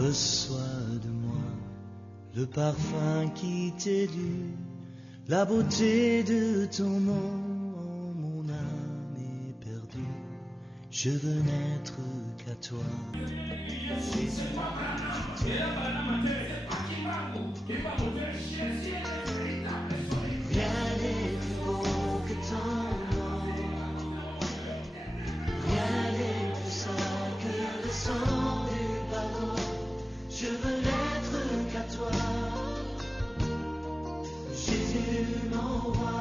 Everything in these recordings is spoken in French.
Reçois de moi le parfum qui t'est dû, la beauté de ton nom, mon âme est perdue. Je veux n'être qu'à toi. Rien n'est plus beau que ton nom, rien n'est plus sain que le sang du pardon. Je veux n'être qu'à toi, Jésus mon roi.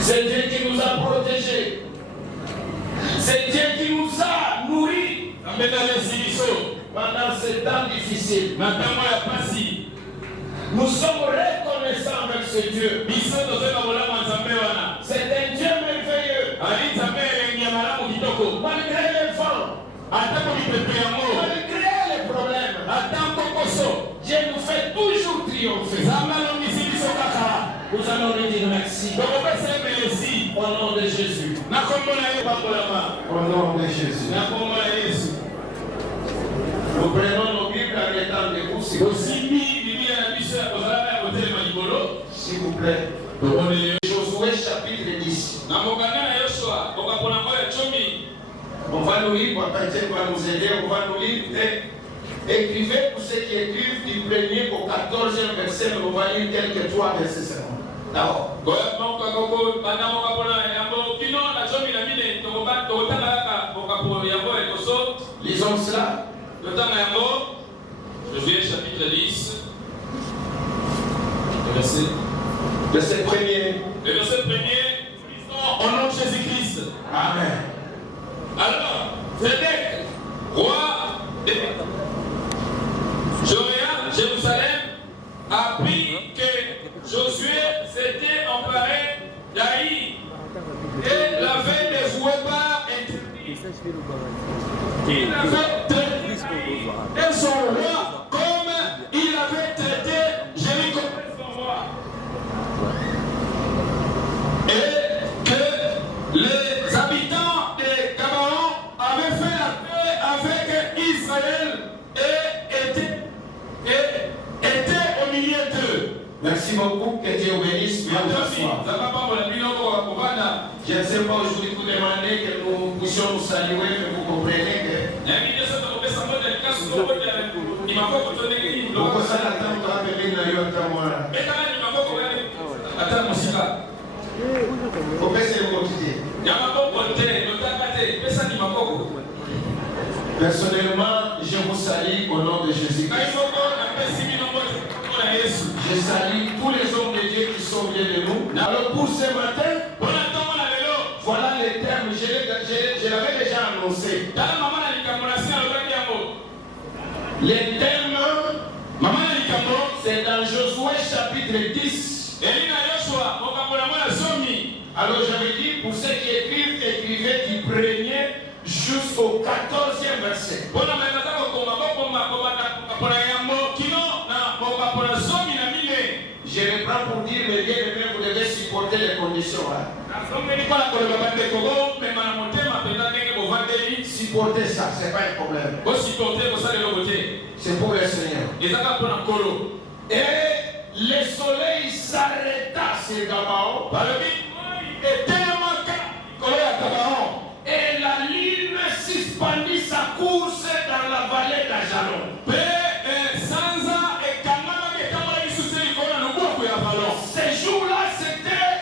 C'est Dieu qui nous a protégés. C'est Dieu qui nous a nourris pendant ces temps difficiles. Nous sommes reconnaissants avec ce Dieu. C'est un Dieu merveilleux. Malgré les vents, malgré les problèmes, Dieu nous fait toujours triompher. Nous allons lui dire merci. Au nom de Jésus. Au nom de Jésus. Nous prenons nos Bibles en étant debout. S'il vous plaît. Josué chapitre 10. On va nous lire, Papa va nous aider, on va nous lire. Écrivez pour ceux qui écrivent du 1er au 14e verset, mais on va lire quelques 3 versets seulement. D'abord. Lisons cela. Josué chapitre 10. Verset 1er. Le verset 1er, au nom de Jésus-Christ. Amen. Alors, Zédek, roi de Jérusalem, apprit que Josué s'était emparé d'Aï et l'avait dévoué par interdit. Il avait traité et son roi comme il avait traité Jéricho et son roi. Et que les habitants de Gabaon avaient fait la paix avec Israël et étaient au milieu d'eux. Merci beaucoup, que Dieu bénisse. Je ne sais pas aujourd'hui vous demander que nous puissions nous saluer, mais vous comprenez que personnellement, je vous salue au nom de Jésus-Christ. Je salue tous les hommes de Dieu qui sont bien de nous. Alors pour ce matin, voilà les termes, je l'avais déjà annoncé. Les termes, c'est dans Josué chapitre 10. Alors j'avais dit, pour ceux qui écrivent, écrivez du 1er jusqu'au 14e verset. Je reprends pour dire, mais bien aimé, vous devez supporter les conditions. Supporter ça, ce n'est pas un problème. C'est pour le Seigneur. Et le soleil s'arrêta sur Gabaon. Et la lune suspendit sa course dans la vallée d'Ajalon. Ce jour-là, c'était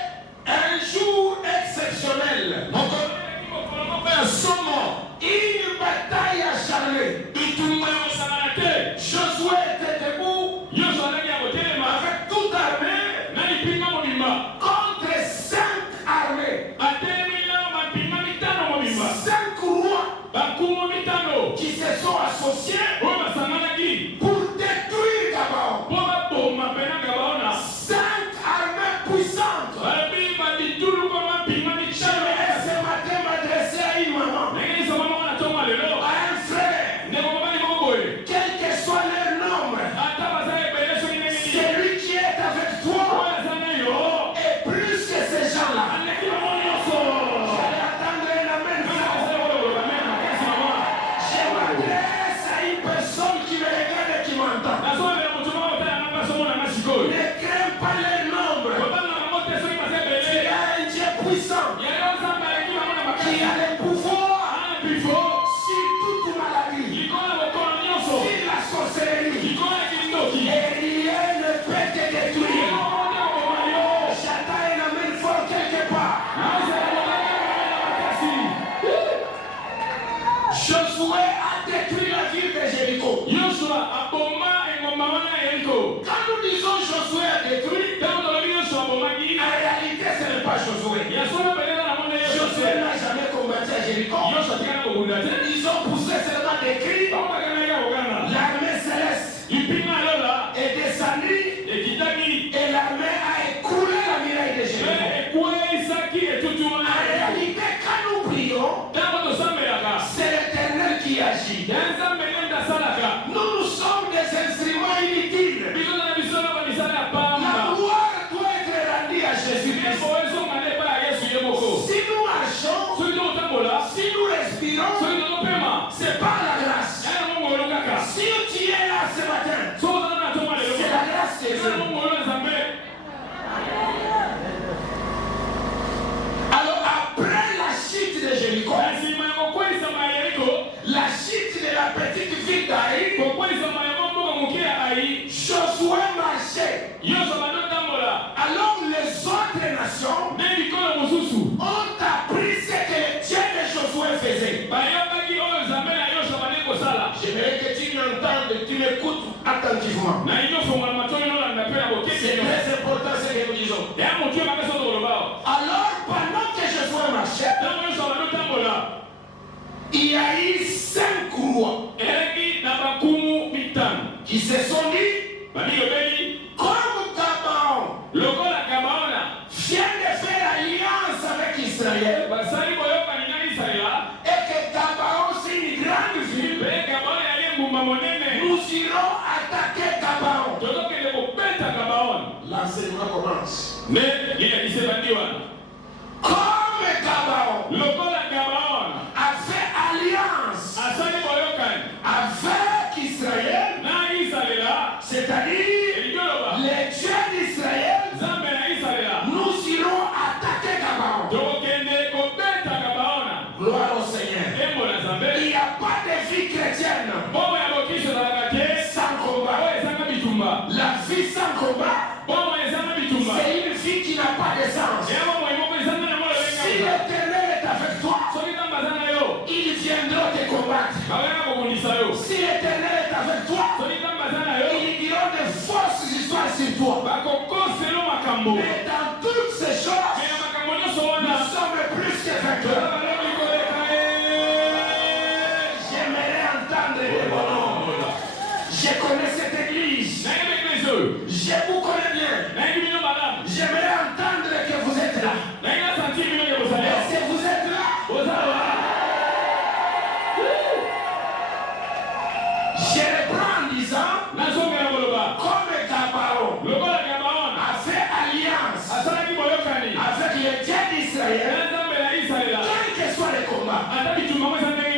un jour exceptionnel. Une bataille acharnée. Josué était debout avec toute armée. Jéricho. Ils ont poussé seulement des cris. L'armée céleste est descendue et l'armée a écoulé la muraille de Jéricho. En réalité, quand nous prions, c'est l'Éternel qui agit. Nous sommes des instruments inutiles. La gloire doit être rendue à Jésus-Christ. Si nous marchons, si nous respirons, c'est pas la grâce. Si tu es là ce matin, c'est la grâce de Dieu. Alors après la chute de Jéricho, la chute de la petite ville d'Aï, Josué marchait. Alors les autres nations ont appris ce que le Dieu de Josué faisait. J'aimerais que tu m'entendes, tu m'écoutes attentivement. C'est très important ce que nous disons. Alors pendant que Josué marchait, il y a eu 5 rois qui se sont dit, comme Gabaon vient de faire alliance avec Israël, et que Gabaon c'est une grande ville, nous irons attaquer Gabaon. L'enseignement commence. Comme Gabaon a fait alliance avec Israël, c'est-à-dire les dieux d'Israël, nous irons attaquer Gabaon. Gloire au Seigneur. Il n'y a pas de vie chrétienne sans combat. La vie sans combat, c'est une vie qui n'a pas de sens. Si l'Éternel est avec toi, il viendra te combattre. Si l'Éternel est avec toi, il dira de fausses histoires sur toi. Mais dans toutes ces choses, nous sommes plus que vainqueurs. J'aimerais entendre les bons noms. Je connais cette église. Je vous connais bien. J'aimerais entendre que vous êtes là. Est-ce que vous êtes là? Je reprends en disant, comme Gabaon a fait alliance avec les dieux d'Israël, quel que soit le combat,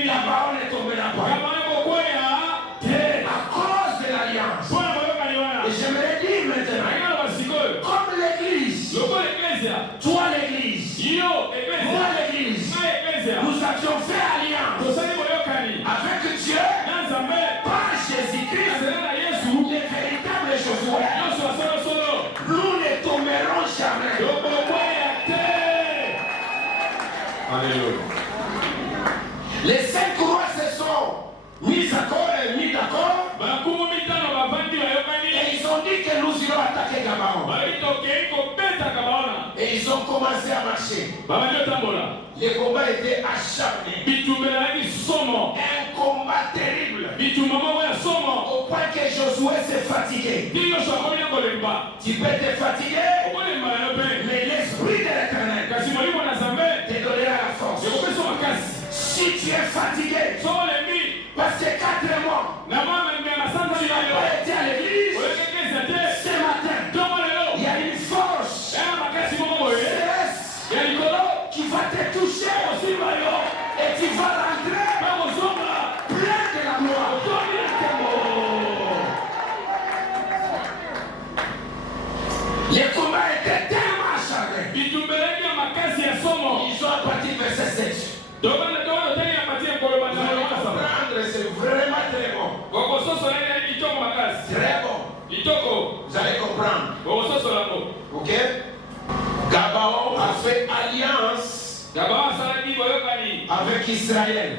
Gabaon est tombé là-bas. À cause de l'alliance. Et j'aimerais dire maintenant, comme l'église, toi l'église, moi l'église, nous avions fait alliance avec Dieu par Jésus-Christ, le véritable Josué. Nous ne tomberons jamais. Alléluia. Les 5 rois se sont mis d'accord et ils ont dit que nous irons attaquer Gabaon. Et ils ont commencé à marcher. Les combats étaient acharnés. Un combat terrible. Au point que Josué s'est fatigué. Tu peux te fatiguer, mais l'esprit de l'Éternel te donnera la force. Si tu es fatigué, parce que 4 mois, tu n'as pas été à l'église, ce matin, il y a une force céleste qui va te toucher et tu vas rentrer plein de la gloire. Les combats étaient tellement acharnés. Ils ont parti verset 7. Vous allez comprendre, c'est vraiment très bon. Très bon. Vous allez comprendre. Ok? Gabaon a fait alliance avec Israël.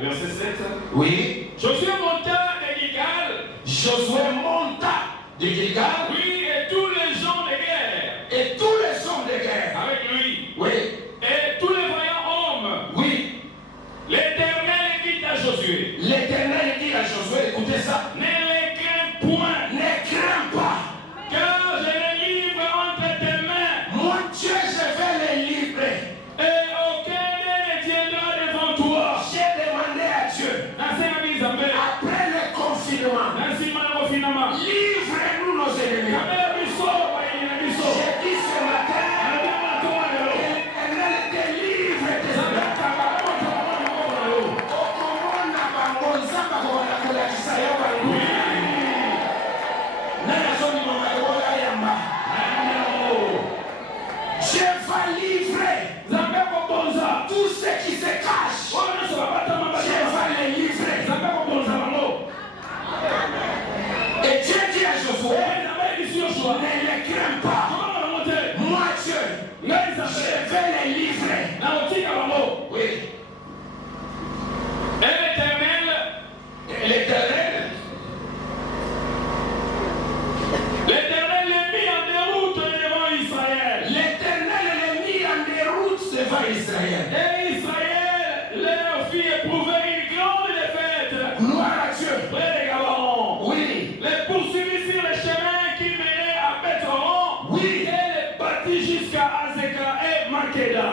Verset 7. Oui. Josué monta de Gilgal. Josué monta de Gilgal. Oui, et tous les gens de guerre. Et tous les hommes de guerre. Avec lui. Oui. Et tous les vaillants hommes. Oui. Ne les crains pas. Moi, Dieu, je vais les livrer. Oui. Et l'Éternel, l'Éternel les mit en déroute devant Israël. L'Éternel les mit en déroute devant Israël. Et Israël leur fit éprouver une grande défaite. Gloire à Dieu. Près des Gabaons. Oui. Les poursuivit sur le chemin qui menait à Beth-Horon. Oui. Et les battit jusqu'à Azekah et Makeda.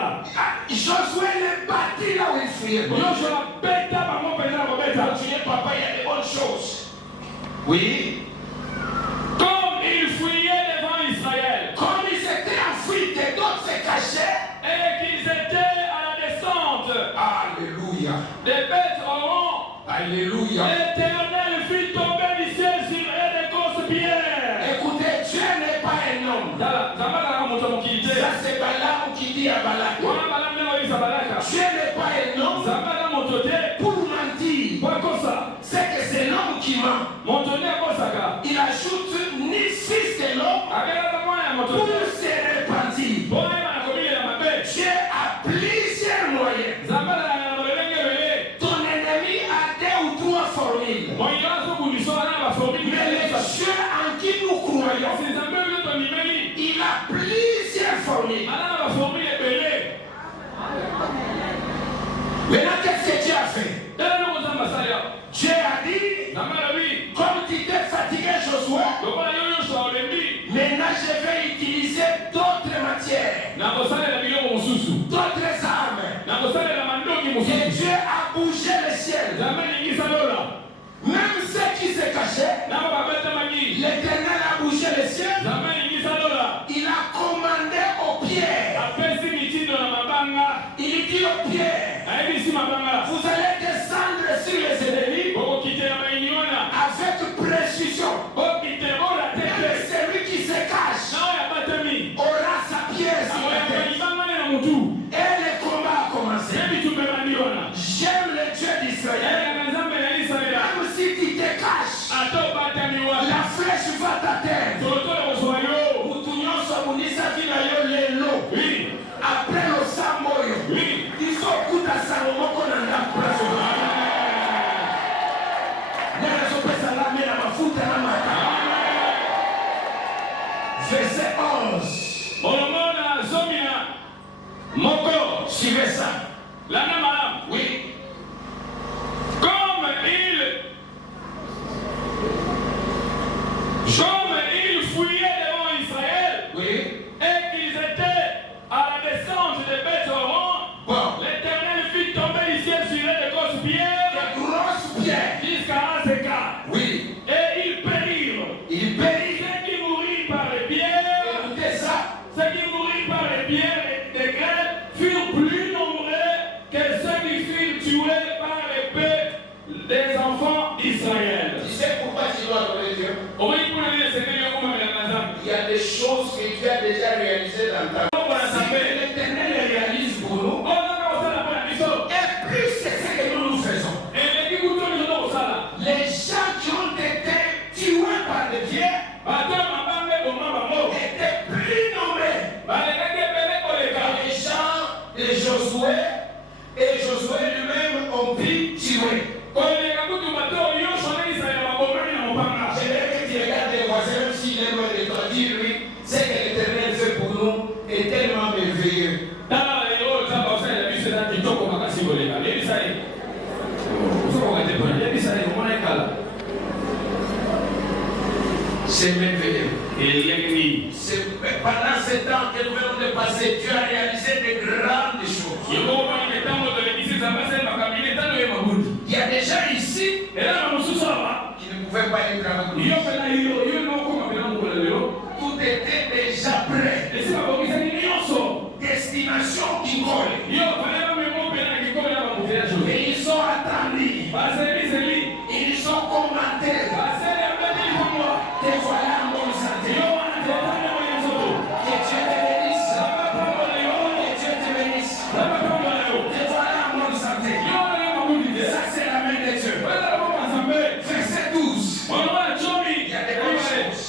Josué les bâtit là où il fuyait. Joshua bêta par mon père à Beta. Continuez, papa, il y a des bonnes choses. Oui. Comme ils fuyaient devant Israël. Comme ils étaient en fuite et d'autres se cachaient. Et qu'ils étaient à la descente. Alléluia. De Beth-Horon. Alléluia. L'Éternel fit tomber du ciel sur eux des grosses pierres. Écoutez, Dieu n'est pas un homme. Ça c'est Balaam qui dit à Balak. Dieu n'est pas un homme pour mentir. C'est que c'est l'homme qui ment. Il ajoute ni fils de l'homme pour se repentir. Dieu a plusieurs moyens. Ton ennemi a 2 ou 3 formules. Mais le Dieu en qui nous croyons, il a plusieurs formules. Maintenant, qu'est-ce que Dieu a fait? Dieu a dit, comme tu t'es fatigué, Josué, maintenant je vais utiliser d'autres matières, d'autres armes. Et Dieu a bougé le ciel. Même ceux qui se cachaient, l'Éternel a bougé le ciel. Il a commandé aux pierres. Il dit aux pierres, vous allez descendre sur les ennemis avec précision. Même celui qui se cache aura sa pierre sur la tête. Et le combat a commencé. J'aime le Dieu d'Israël. Même si tu te caches, la flèche va t'atteindre. Après le Samoyo, il faut que tu Salomon qu'on en a place. Verset 11. Suivez ça. Oui. Comme ils fouillaient devant Israël, Oui. et qu'ils étaient à la descente de Beth-Horon, Bon. l'Éternel fit tomber du ciel sur eux de grosses pierres Des grosses pierres. jusqu'à Azekah. Oui. Et ils périrent. Il périt. Ceux qui mourirent par les pierres, Écoutez ça. ceux qui mourirent par les pierres et des grêles furent plus nombreux que ceux qui furent tués par l'épée des enfants d'Israël. Tu sais pourquoi tu dois adorer Dieu? Il y a des choses que tu as déjà réalisées dans ta vie. Si l'Éternel les réalise pour nous, et plus que ce que nous nous faisons. Les gens qui ont été tués par les pierres étaient plus nombreux. Les gens de Josué et Josué lui-même ont pu tuer. Je veux que tu regardes les voisins, même s'il est loin de toi, dis-lui, ce que l'Éternel fait pour nous est tellement merveilleux. C'est merveilleux. Pendant ce temps que nous venons de passer, Dieu a réalisé de grandes choses. Il y a des gens ici qui ne pouvaient pas être avec nous. Tout était déjà prêt. Destination qui colle. Et ils ont attendu. Ils ont commenté. Te voilà mon santé. Que Dieu te bénisse. Que Dieu te bénisse. Te voilà mon santé. Ça c'est la main de Dieu. Verset 12. Il y a des bonnes choses.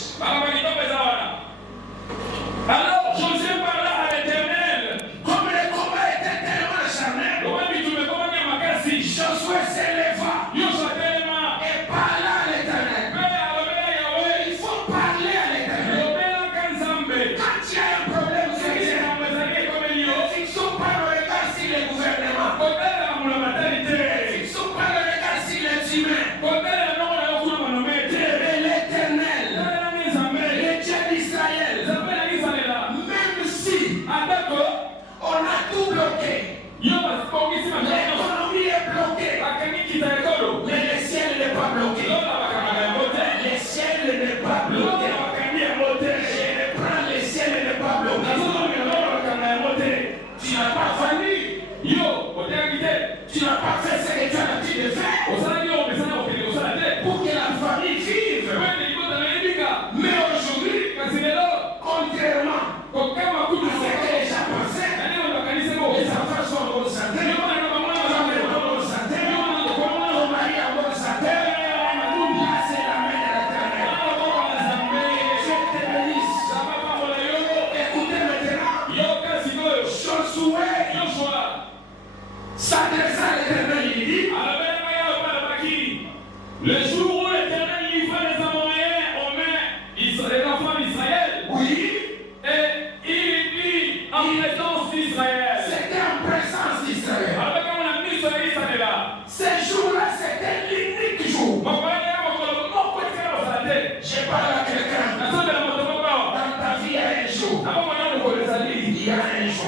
y a un jour.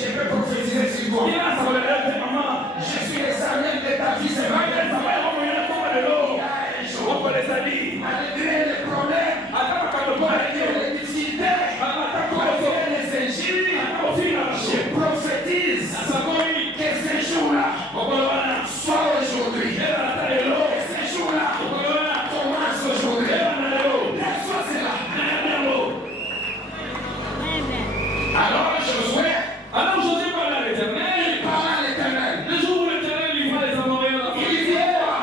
Je peux prophétiser sur toi. Je suis le Samuel de ta vie. C'est vrai. Il y a un jour. Malgré les problèmes, malgré les difficultés, malgré les injures, je prophétise que ce jour-là soit aujourd'hui. Que ce jour-là commence aujourd'hui. Laisse-moi cela. Alors Josué parlait à l'Éternel. il parle à l'Éternel. Le jour où l'Éternel livra les Amoréens, Il dit quoi?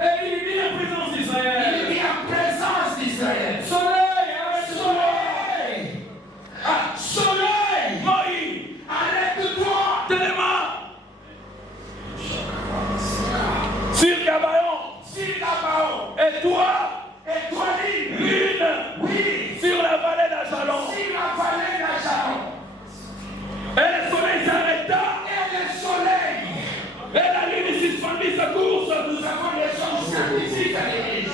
et il dit en présence d'Israël. Il dit en présence d'Israël. Soleil, Soleil! Ah, soleil! Moïse, Arrête-toi! téléma, sur Gabaon, et toi, lune, sur la vallée d'Ajalon. Sur la vallée d'Ajalon. Et le soleil s'arrêta, Et le soleil. et la lune suspendit sa course. Nous avons des hommes scientifiques à l'église.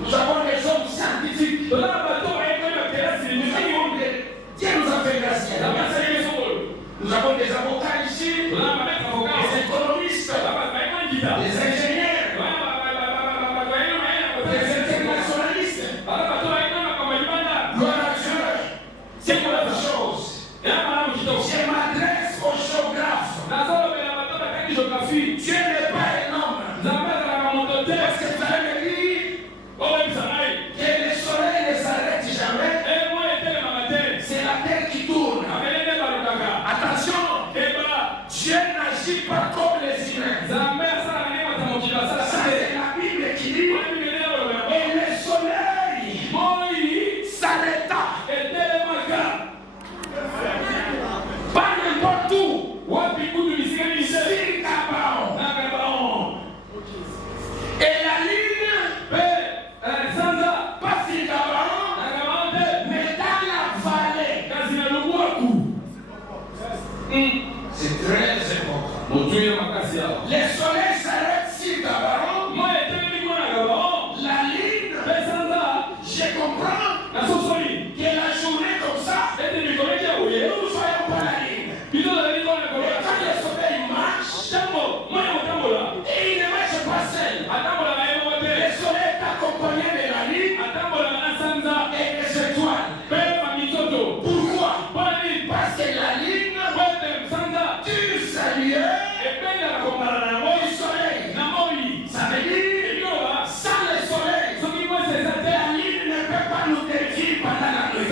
Nous avons des hommes scientifiques. Là, bateau est comme la classe, il Nous avons des... Dieu nous a fait grâce. la masse est son rôle. Nous avons des avocats ici, Là, on va mettre avocat. des économistes, Là, on va mettre un guitare. des ingénieurs, des internationalistes. Gloire à Dieu. C'est pour la chose. Je m'adresse aux géographes. Dieu n'est pas un homme. Parce que vous allez me dire que le soleil ne s'arrête jamais. C'est la terre qui tourne. Attention, Dieu n'agit pas comme les humains. Ça, c'est la Bible qui dit. Et le soleil s'arrêta. Pas n'importe où. Sur Gabaon. Et la lune, pas sur Gabaon, mais dans la vallée. C'est très important. Le soleil s'arrête sur Gabaon. La lune, je comprends que la journée comme ça, nous ne voyons pas la lune. Et quand le soleil marche, et il ne marche pas seul. Le soleil est accompagné de la lune et des étoiles. Pourquoi? Parce que la lune tue sa lueur du soleil. Ça veut dire, sans le soleil, la lune ne peut pas nous décrire pendant la nuit.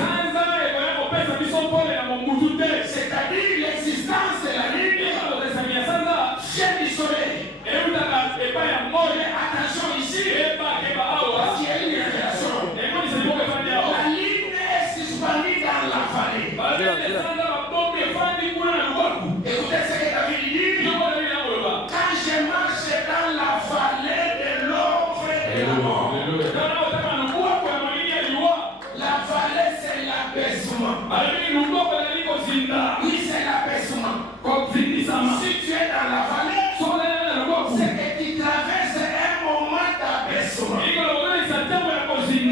C'est-à-dire l'existence de la lune vient du soleil. Mais attention ici, parce qu'il y a une révélation. La lune est suspendue dans la vallée. Écoutez ce que David dit. Quand je marche dans la vallée de l'ombre et de la mort. La vallée, c'est l'abaissement. Oui, c'est l'abaissement. Si tu es dans la vallée, c'est que tu traverses un moment d'abaissement.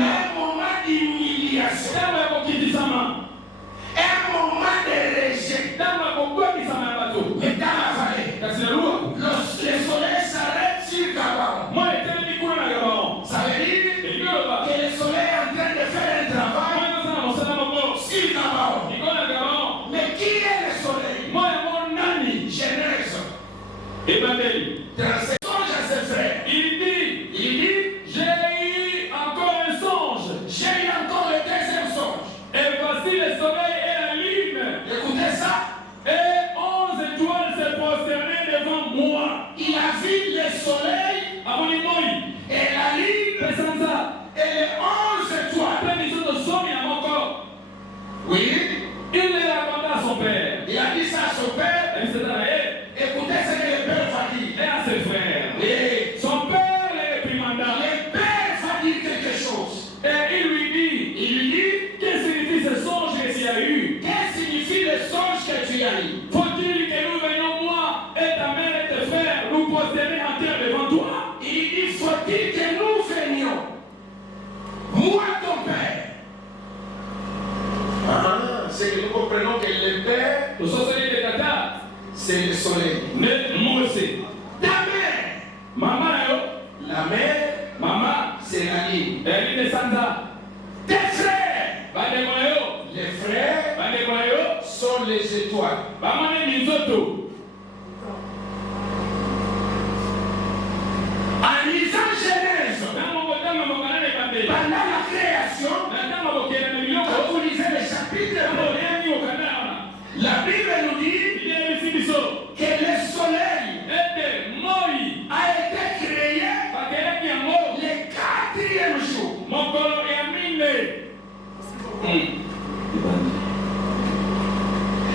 Un moment d'humiliation. Un moment de rejet. Mais dans la vallée, le soleil s'arrête sur Gabaon. Ça veut dire que le soleil est en train de faire un travail sur Gabaon. Mais qui est le soleil? Genèse. Dans ce songe à ses frères, il dit, j'ai eu encore un songe. j'ai eu encore le deuxième songe. Et voici le soleil et la lune. Écoutez ça. Et 11 étoiles se prosternaient devant moi. Il a vu le soleil et la lune et les 11 étoiles. Oui, Il les raconta à son père. il a dit ça à son père. Et c'est allé. Écoutez ce que le père va dire. Et à ses frères. Oui, Son père les réprimanda. le père va dire quelque chose. Et il lui dit, que signifie ce songe que tu as eu? Qu'est-ce que signifie le songe que tu as eu? Faut-il que nous venions, moi et ta mère et tes frères, nous prosterner en terre devant toi? Il dit, faut-il que nous venions, moi ton père. C'est que nous comprenons que le c'est le soleil. Ta mère, la mère, c'est la lune. Tes frères, les frères sont les étoiles. En lisant Genèse, pendant la création, quand vous lisez les chapitres, la Bible nous dit que le soleil a été créé le 4e jour.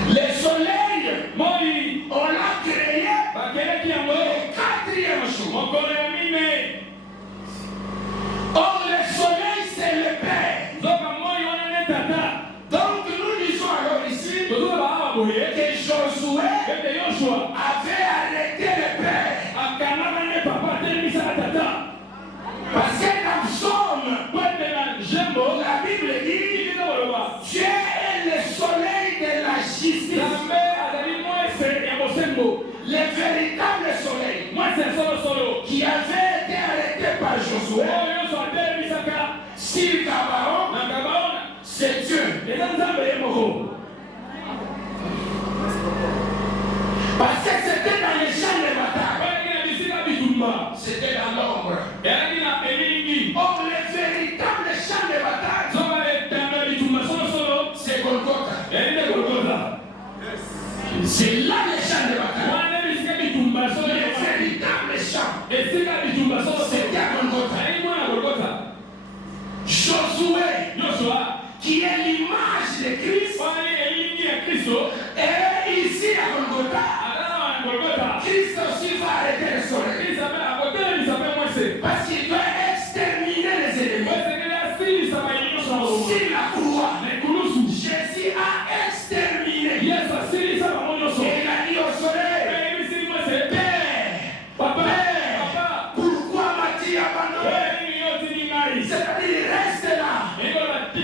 Le soleil, on l'a créé le 4e jour. Or, le soleil, c'est le Père. Donc, nous disons alors ici que Josué avait arrêté le Père. Parce que dans Psaume, la Bible dit Dieu est le soleil de la justice. Le véritable soleil qui avait été arrêté par Josué sur Gabaon, c'est Dieu. Parce que c'était dans les champs de bataille. C'était dans l'ombre. Or, le véritable champ de bataille, c'est Golgotha. C'est là le champ de bataille. Le véritable champ, c'était à Golgotha. Josué, qui est l'image de Christ, est ici à Golgotha. Christ aussi va arrêter le soleil. Parce qu'il doit exterminer les ennemis. Sur la croix, Jésus a exterminé. Et il a dit au soleil, Père, pourquoi m'as-tu abandonné? C'est-à-dire, il reste là.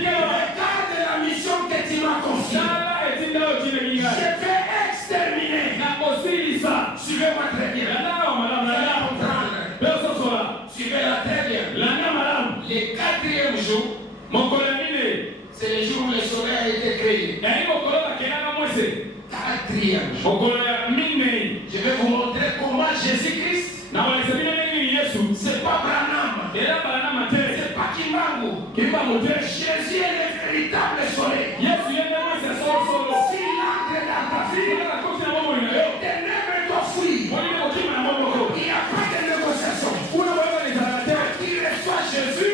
Regarde la mission que tu m'as confiée. Je vais exterminer. Suivez-moi très bien. Suivez-la très bien. Le 4e jour, c'est le jour où le soleil a été créé. 4e jour. Je vais vous montrer comment Jésus-Christ, c'est pas Branham, c'est pas Kimbangu. Jésus est le véritable soleil. S'il entre dans ta vie, tes nègres doivent fuir. Il n'y a pas de négociation. Qui reçoit Jésus,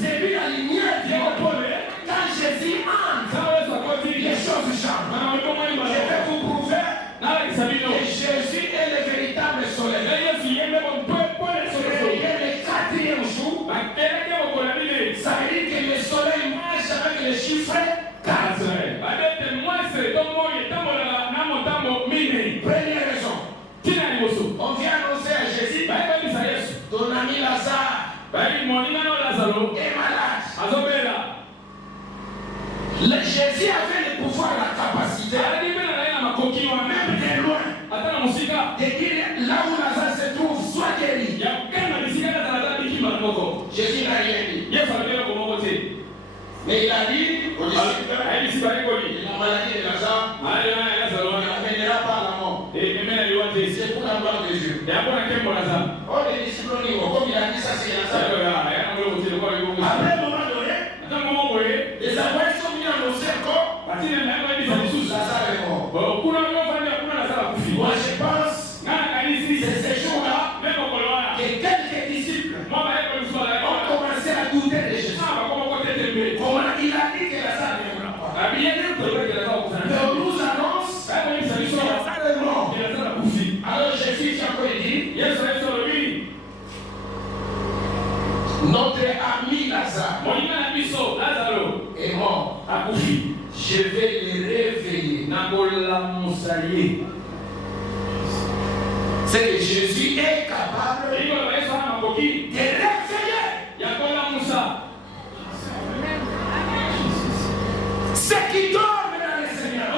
c'est lui la lumière. Quand Jésus entre, les choses changent. Je vais vous prouver que Jésus est le véritable soleil. Il est le 4e jour. Ça veut dire que le soleil marche avec le chiffre 4. Première raison. On vient annoncer à Jésus, ton ami Lazare est malade. Jésus avait le pouvoir, la capacité, même de loin, de dire là où Lazare se trouve, soit guéri. Jésus n'a rien dit. Mais il a dit aux disciples, la maladie de Lazare ne l'amènera pas à la mort. C'est pour la gloire de Dieu. Oh, les disciples ont dit, comme il a dit ça, c'est Lazare. Après un moment donné, les envoyés sont venus annoncer encore, Lazare est mort. Moi, je pense, c'est ces jours-là que quelques disciples ont commencé à douter de Jésus. Comment il a dit que Lazare ne mourra pas. Mais on nous annonce que Lazare est mort. Alors Jésus encore dit, notre ami Lazare est mort. Je vais le réveiller. C'est que Jésus est capable de réveiller. Ceux qui dorment dans le Seigneur.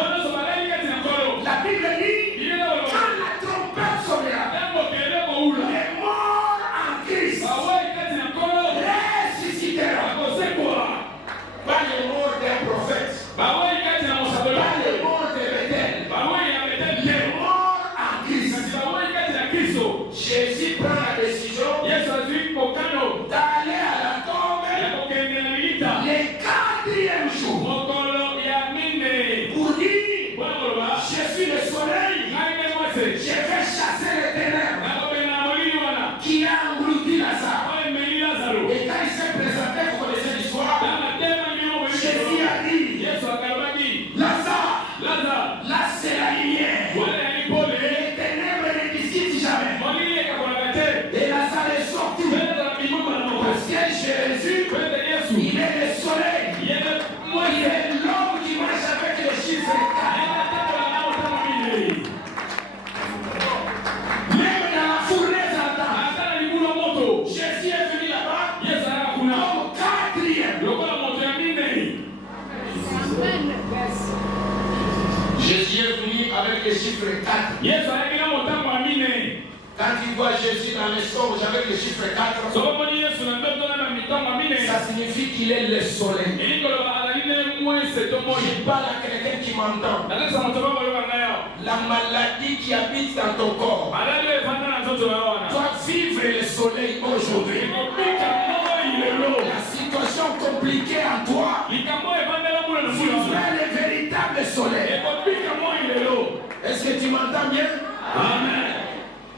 le chiffre 4. Yesu ayekela motango ya mine. Quand il voit Jésus dans les songes avec le chiffre 4, Sokomoni Yesu na ndoto na mitango ya mine. ça signifie qu'il est le soleil. Elikoloba azali ne mwese to moi. Je parle à quelqu'un qui m'entend. Nalesa moto bango yoka ngayo. La maladie qui habite dans ton corps Maladi efanda na nzoto ya wana. doit vivre le soleil aujourd'hui. Ekopika moyo ilelo. La situation compliquée en toi Likambo efandela muna na muna. vivra le véritable soleil. Ekopika moyo ilelo. Est-ce que tu m'entends bien? Amen.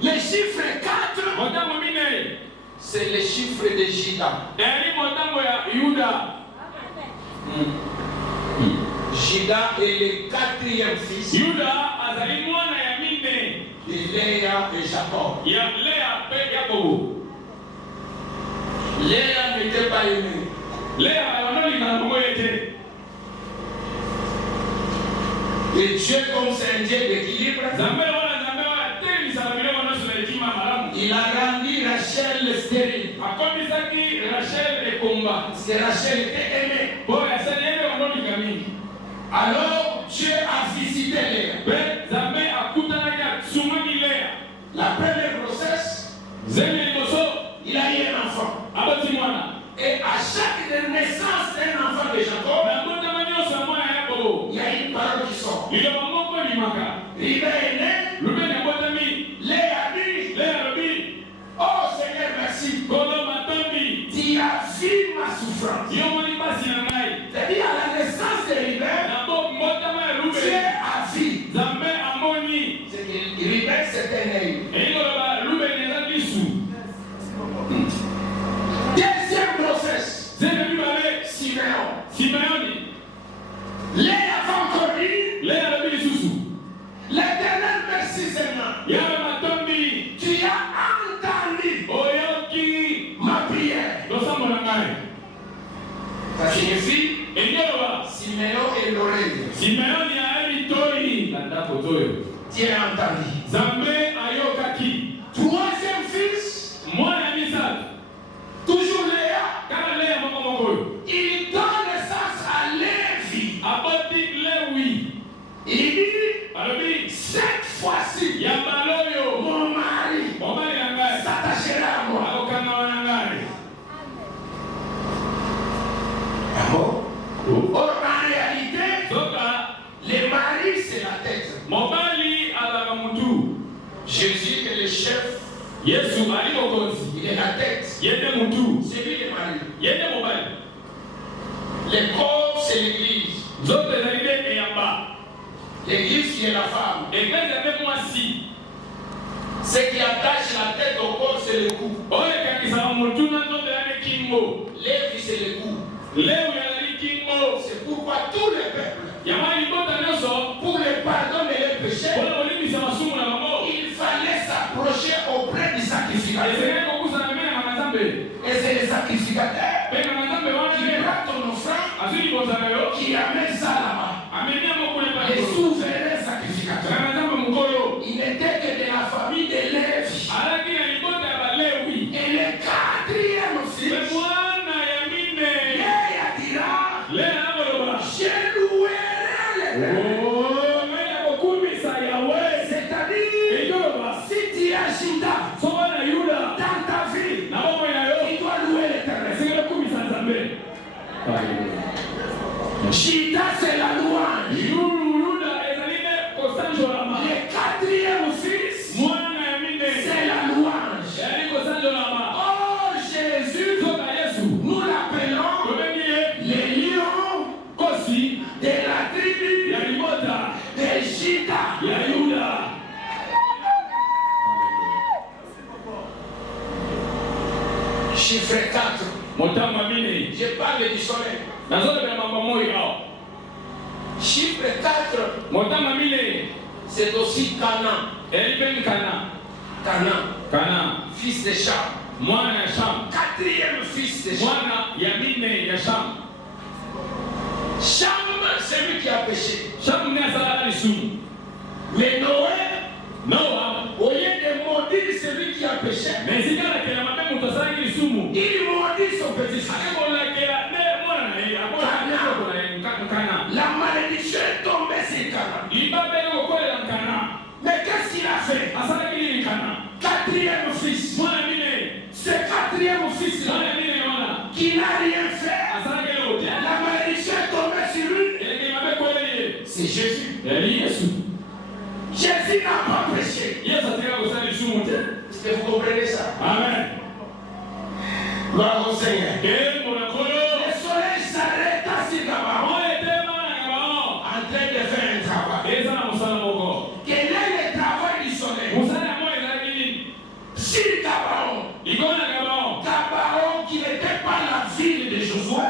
Le chiffre 4, Motango mine. c'est le chiffre de Juda. Eli motango ya Yuda. Juda est le 4e fils Yuda azali mwana ya mine. de Léa et Jacob. Ya Lea pe Yakobo. Léa n'était pas aimée. Lea alonolika na bongo yete. Et Dieu, comme c'est un Dieu d'équilibre, Zambe wana zambe wana telisa na biloko nyonso na hekima malamu. il a rendu Rachel stérile. Akomisaki Rachel ekomba. Parce que Rachel était aimée. Boyo asali yebe wanolika mingi. Alors Dieu a visité Léa. Pe zambe akutanaki asungaki Lea. La première grossesse, Zembe liboso il a eu un enfant. aboti mwana. Et à chaque naissance d'un enfant de Jacob, Na mbotama nyonso ya mwana ya Yakobo. il y a une parole qui sort. Liloba moko elimaka. Ribé est né, Rubeni abotami. Léa dit, Lea alobi. oh Seigneur, merci. Kolo matombi. Tu as vu ma souffrance. Yo moni pasi na ngai. C'est-à-dire à la naissance de Ribé, Na mbotama ya Dieu Rubeni. a vu. Zambe amoni. C'est que Ribé c'était né. Elikoloba Rubeni eza lisu. Deuxième grossesse, Zembe mibale. Siméon. Simeoni. Léa va encore dire, Lea alobi lisusu. l'Éternel merci Seigneur. Yawe matombi. Tu as entendu Oyoki. ma prière. Losambo na ngai. Ça signifie, Elikoloba. Siméon et l'oreille. Simeoni ayebi toi na ndako toyo. Dieu a entendu. Zambe ayokaki. Troisième fils, Mwana ya misato. toujours Léa, Kaka Lea moko moko oyo. il donne naissance à Lévi. Aboti Lewi. Il dit, Alobi. cette fois-ci, Ya baloyo. mon mari Mobali na ngai. s'attachera à moi. Akokanga na ngai. Or, en réalité, Soka. le mari, c'est la tête. Mobali alaka mutu. Jésus est le chef, Yesu ali mokonzi. il est la tête. Yende mutu. C'est lui le mari. Yende mobali. Le corps, c'est l'église. Zote ezali nde eyamba. L'église qui est la femme. Eglise ebe mwasi. Ce qui attache la tête au corps, c'est le cou. Oyo ekakisaka mutu na nzoto yane kingo. Lévi, c'est le cou. Lewi azali kingo. C'est pourquoi tous les peuples, Yama libota nyonso. pour le pardon de leurs péchés, Mpona kolimbisa masumu na bango. il fallait s'approcher auprès du sacrificateur. Esengeli kokusana mpe na Nzambe. Et c'est le sacrificateur Mpe na Nzambe wana qui nde prend ton offrande, azwi libota na yo. qui amène ça là-bas. Amemi yango kuna epai Le likolo. souverain Na sacrificateur. Nzambe mokolo. Il n'était que de la famille de Lévi. Alaki na libota ya Balewi. Et le quatrième Mpe fils, mwana ya mine. Léa dira, Lea nakoloba. je louerai l'Éternel. Oh, ngai nakokumisa Yawe. C'est-à-dire, Ekoloba. si tu as Juda Soka na Yuda. dans ta vie, Na bomoi na yo. tu dois louer l'Éternel. Esengeli kokumisa Nzambe. Juda, c'est la louange. Yuda ezali nde kosanjolama. Le quatrième fils, Mwana ya mine. c'est la louange. Ezali kosanjolama. Oh Jésus, Soka Yesu. nous l'appelons Tobengi ye. le lion Kosi de la tribu ya libota de Juda. ya Yuda. Chiffre 4. Motango mine. Je parle du soleil. Nazolobela mambo moi awa. Chiffre 4, Motango mine. c'est aussi Canaan. Eli mpe Kana. Canaan, Kana. fils de Cham. Mwana ya Sham. Quatrième fils de Cham. Mwana ya mine ya Sham. Cham, c'est lui qui a péché. Sham nde asalaka lisumu. Mais Noé, Noa. au lieu de maudire celui qui a péché, Mais esika alakela mabe moto asalaki lisumu. il maudit son petit-fils. Akekolakela nde mwana na ye. Akolakela na ye Kana. La malédiction est tombée sur Canaan. Libabe ekokolela Kana. c'est Jésus. Jésus Jésus n'a pas péché. Est-ce que vous comprenez ça? Amen. Gloire au Seigneur. Le soleil s'arrête à Singapore en train de faire un travail. Quel est le travail du soleil? Sur Gabaon. Gabaon qui n'était pas la ville de Josué,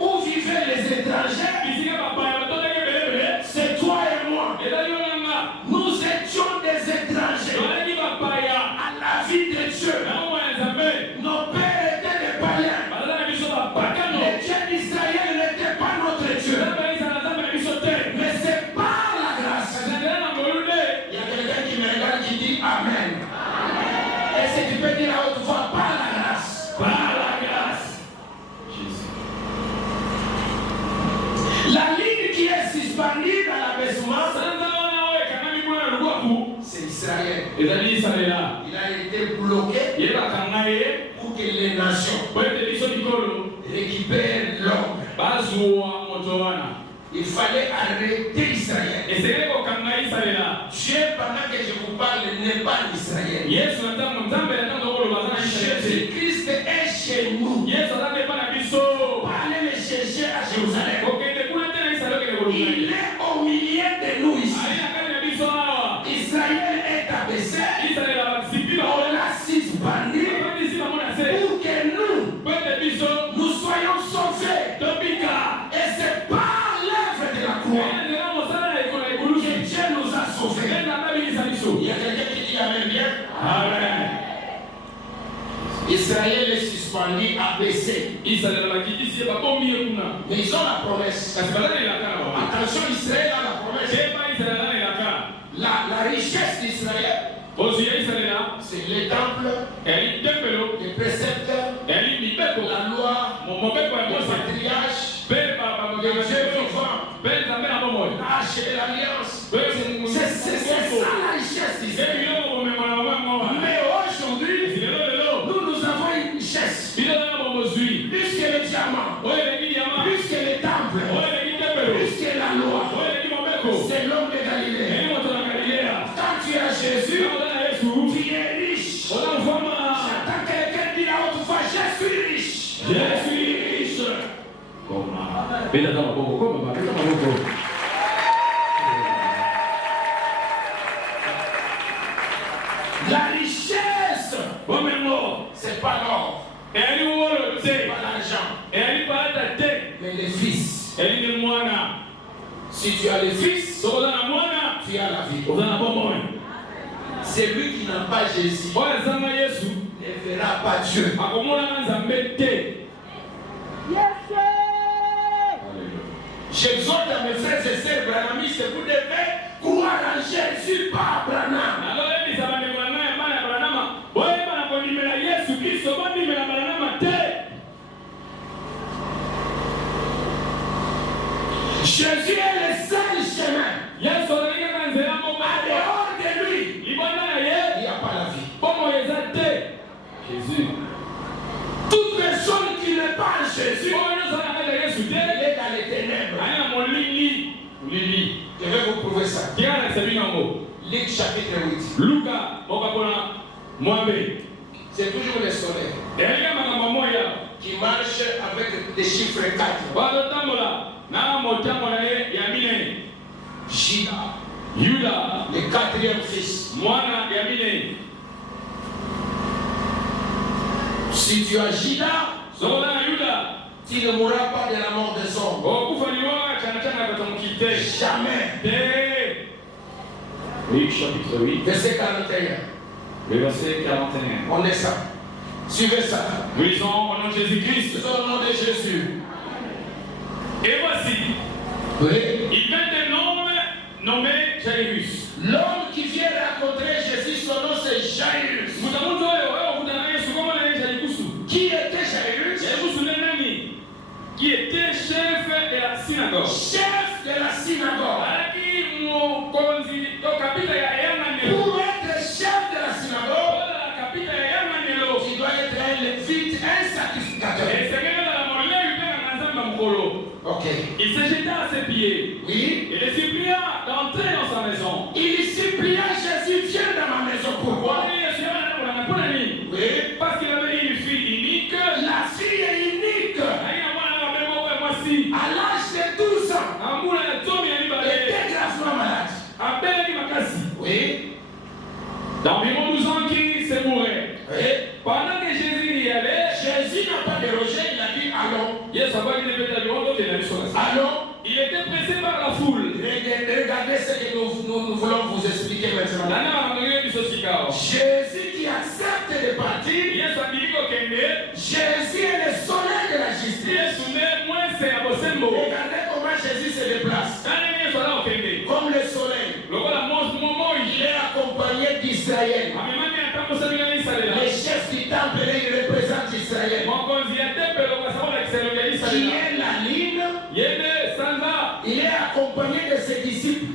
où vivaient les étrangers. C'est toi et moi. Nous étions des étrangers à la vie de Dieu. Nos pères étaient des païens. Le Dieu d'Israël n'était pas notre Dieu. Mais c'est par la grâce. Il y a quelqu'un qui me regarde qui dit Amen. Est-ce que tu peux dire à haute voix par la grâce? Par la grâce. La ligne qui est suspendue dans l'abaissement, c'est Israël. Il a été bloqué pour que les nations récupèrent l'ordre. Il fallait arrêter Israël. Dieu, pendant que je vous parle, n'est pas d'Israël. Jésus-Christ est chez nous. Allez le chercher à Jérusalem. Il est au milieu de nous ici. Israël est abaissé. On l'a suspendu pour que nous soyons sauvés. Et c'est par l'œuvre de la croix que Dieu nous a sauvés. Il y a quelqu'un qui dit Amen bien. Amen. Israël est suspendu, abaissé. Mais ils ont la promesse. Attention, Israël a la promesse. La richesse d'Israël, c'est les temples, les préceptes, la loi, le patriarche, les dieux vivants, l'arche de l'alliance. C'est ça la richesse d'Israël. Mais aujourd'hui, nous avons une richesse. Plus que les diamants, plus que les temples, plus que la loi. C'est l'homme de Galilée. Quand tu es Jésus, tu es riche. J'attends quelqu'un dire à haute voix, je suis riche. Je suis riche. La richesse, c'est pas l'or, c'est pas l'argent, mais les fils. Si tu as les fils, tu as la vie. Celui qui n'a pas Jésus ne verra pas Dieu. J'exhorte à mes frères et sœurs branhamistes, vous devez croire en Jésus par Branham. Jésus est le seul chemin. À dehors de lui, il n'y a pas la vie. Jésus. Toute personne qui n'est pas en Jésus, il est dans les ténèbres. Je vais vous prouver ça. Luc chapitre 8. C'est toujours le soleil qui marche avec des chiffres 4. Judas, le quatrième fils. Si tu as Judas, tu ne mourras pas de la mort des hommes. Jamais. Luc chapitre 8. Verset 41. Le verset 41. On est ça. Suivez ça. Nous lisons au nom de Jésus-Christ. Au nom de Jésus. Et voici, il vint un homme nommé Jairus. L'homme qui vient rencontrer Jésus, son nom c'est Jairus. Qui était Jairus? Qui était chef de la synagogue. Chef de la synagogue. Pour être chef de la synagogue, tu dois être un lévite, un sacrificateur. Ok. Ok. Il se jeta à ses pieds. Oui. Et les supplia d'entrer dans sa maison. Il supplia Jésus, viens dans ma maison. Pourquoi? Oui. Parce qu'il avait une fille unique. La fille est unique. À l'âge de 12 ans, elle était gravement malade. Oui. D'environ 12 ans qu'il s'est mouru. Oui. Pendant que Jésus y allait, Jésus n'a pas dérogé, il a dit allons. Allons. Il était pressé par la foule. Regardez ce que nous voulons vous expliquer maintenant. Jésus qui accepte de partir. Jésus est le soleil de la justice. Regardez comment Jésus se déplace. Comme le soleil. Il est accompagné d'Israël. Le chef du temple, il représente Israël. Qui est la ligne. Il est accompagné de ses disciples.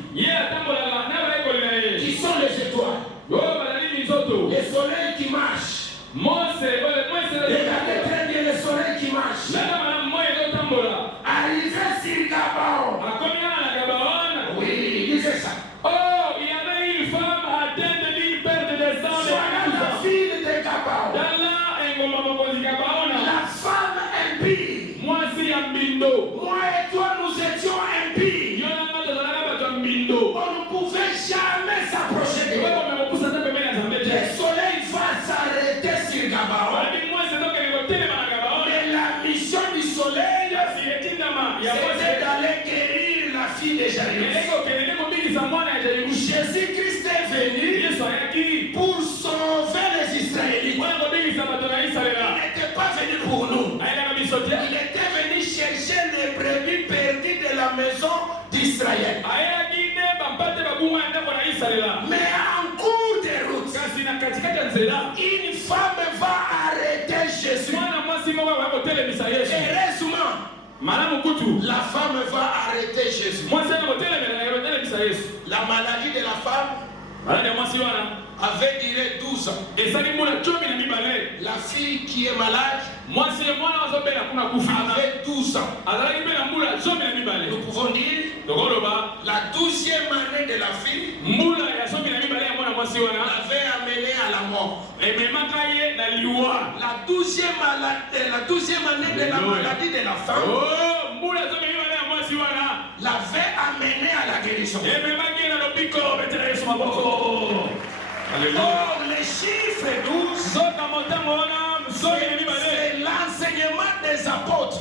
Qui sont les étoiles. Le soleil qui marche. Regardez très bien le soleil qui marche. Arrivé sur Gabaon. Oui, il disait ça. Oh, il y avait une femme atteinte d'une perte de sang. Voilà la fille de Gabaon. La femme impie. Moi et toi, nous étions impies. On ne pouvait jamais s'approcher de lui. Le soleil va s'arrêter sur Gabaon. Mais la mission du soleil, c'était d'aller guérir la fille de Jairus. Jésus-Christ est venu pour sauver les Israélites. Il n'était pas venu pour nous. Il était venu chercher les brebis perdues de la maison d'Israël. Mais en cours de route, une femme va arrêter Jésus. Heureusement, la femme va arrêter Jésus. La maladie de la femme avait duré 12 ans. La fille qui est malade avait 12 ans. Nous pouvons dire la 12e année de la fille l'avait amenée à la mort. La 12e année de la maladie de la femme l'avait amenée à la guérison. Oh, les chiffres 12, c'est l'enseignement des apôtres.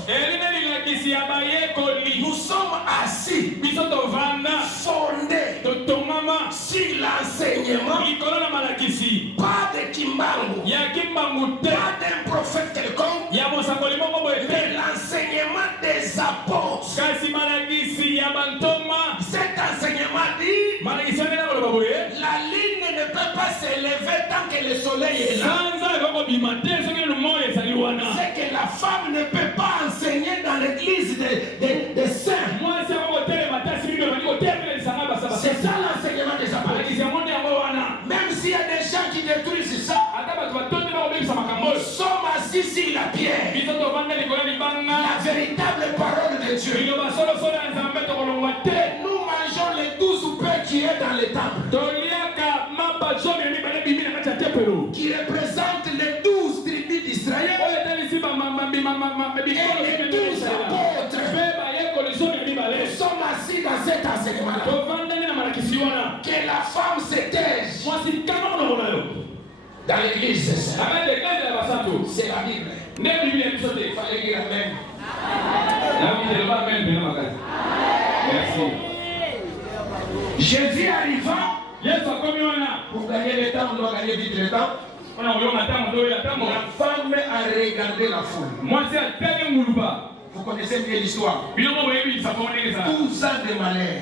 Nous sommes assis, fondés sur l'enseignement, pas de Kimbangu, pas d'un prophète quelconque, mais l'enseignement des apôtres. Cet enseignement dit la ligne ne peut pas s'élever tant que le soleil est là. C'est que la femme ne peut pas enseigner dans l'église des saints. C'est ça l'enseignement des apôtres. Même s'il y a des gens qui détruisent ça, nous sommes assis sur la pierre, la véritable parole de Dieu. Et nous mangeons les 12 pains qui est dans le temple, qui représentent les 12 tribus d'Israël et les 12 apôtres. Nous sommes assis dans cet enseignement-là. Que la femme se taise. Dans l'église, c'est ça. C'est la Bible. Il fallait dire Amen. Merci. Jésus arriva. Pour gagner le temps, on doit gagner vite le temps. La femme a regardé la foule. Vous connaissez bien l'histoire. 12 ans de malheur.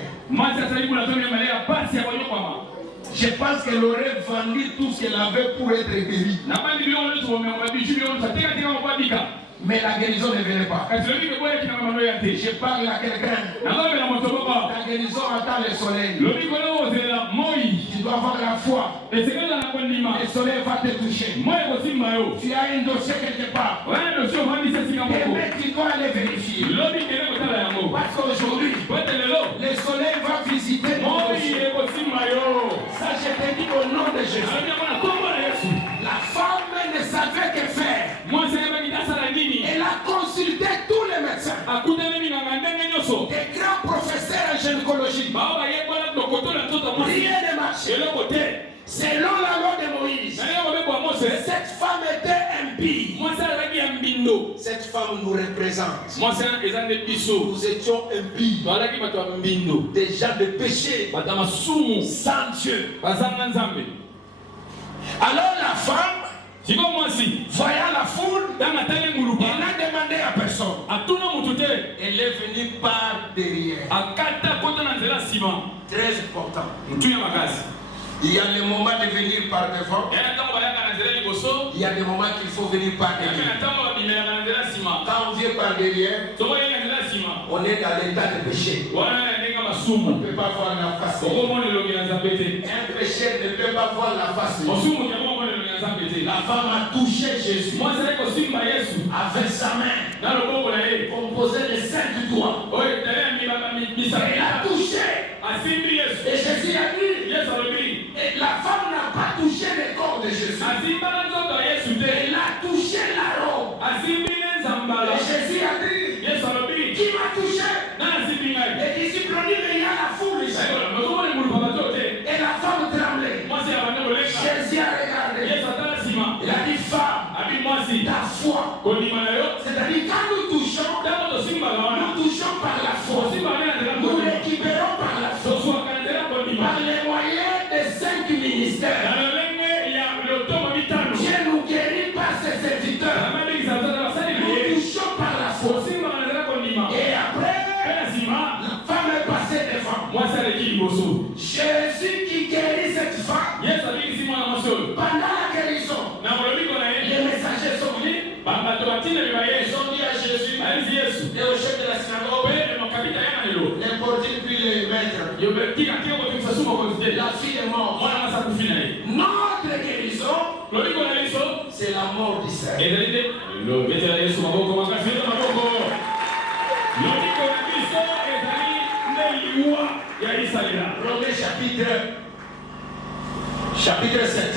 Je pense qu'elle aurait vendu tout ce qu'elle avait pour être guérie. Mais la guérison ne venait pas. Je parle à quelqu'un. La guérison attend le soleil. Tu dois avoir la foi. Le soleil va te toucher. Tu as un dossier quelque part. Mais tu dois aller vérifier. Parce qu'aujourd'hui, le soleil va visiter ton dossier. Ça, je te dis au nom de Jésus. La femme ne savait que faire. Elle a consulté tous les médecins. Des grands professeurs en gynécologie. Rien ne marchait. Selon la loi de Moïse, cette femme était impie. Cette femme nous représente. Nous étions impies. Des gens de péché. Sans Dieu. Alors la femme, voyant la foule, elle n'a demandé à personne. Elle est venue par derrière. Très important. Il y a des moments de venir par devant. Il y a des moments qu'il faut venir par derrière. Quand on vient par derrière, on est dans l'état de péché. On ne peut pas voir la face. Un péché ne peut pas voir la face. La femme a touché Jésus avec sa main, composée de 5 doigts. Elle a touché. Et Jésus a dit, et la femme n'a pas touché le corps de Jésus. Elle a touché la robe. Et Jésus a dit, qui m'a touché? Les disciples ont dit, mais il y a la foule ici. Et la femme tremblait. Jésus a regardé. Il a dit, femme, ta foi. C'est-à-dire, quand nous touchons par la foi. Nous récupérons par la foi. Par les moyens des 5 ministères. Dieu nous guérit par ses serviteurs. Nous touchons par la foi. Et après, la femme est passée devant. Jésus qui guérit cette femme. Pendant la guérison, les messagers sont venus. Ils ont dit à Jésus et au chef de la synagogue, n'importe plus les maîtres. La fille est morte. Notre guérison, c'est la mort d'Israël. Romains chapitre 7.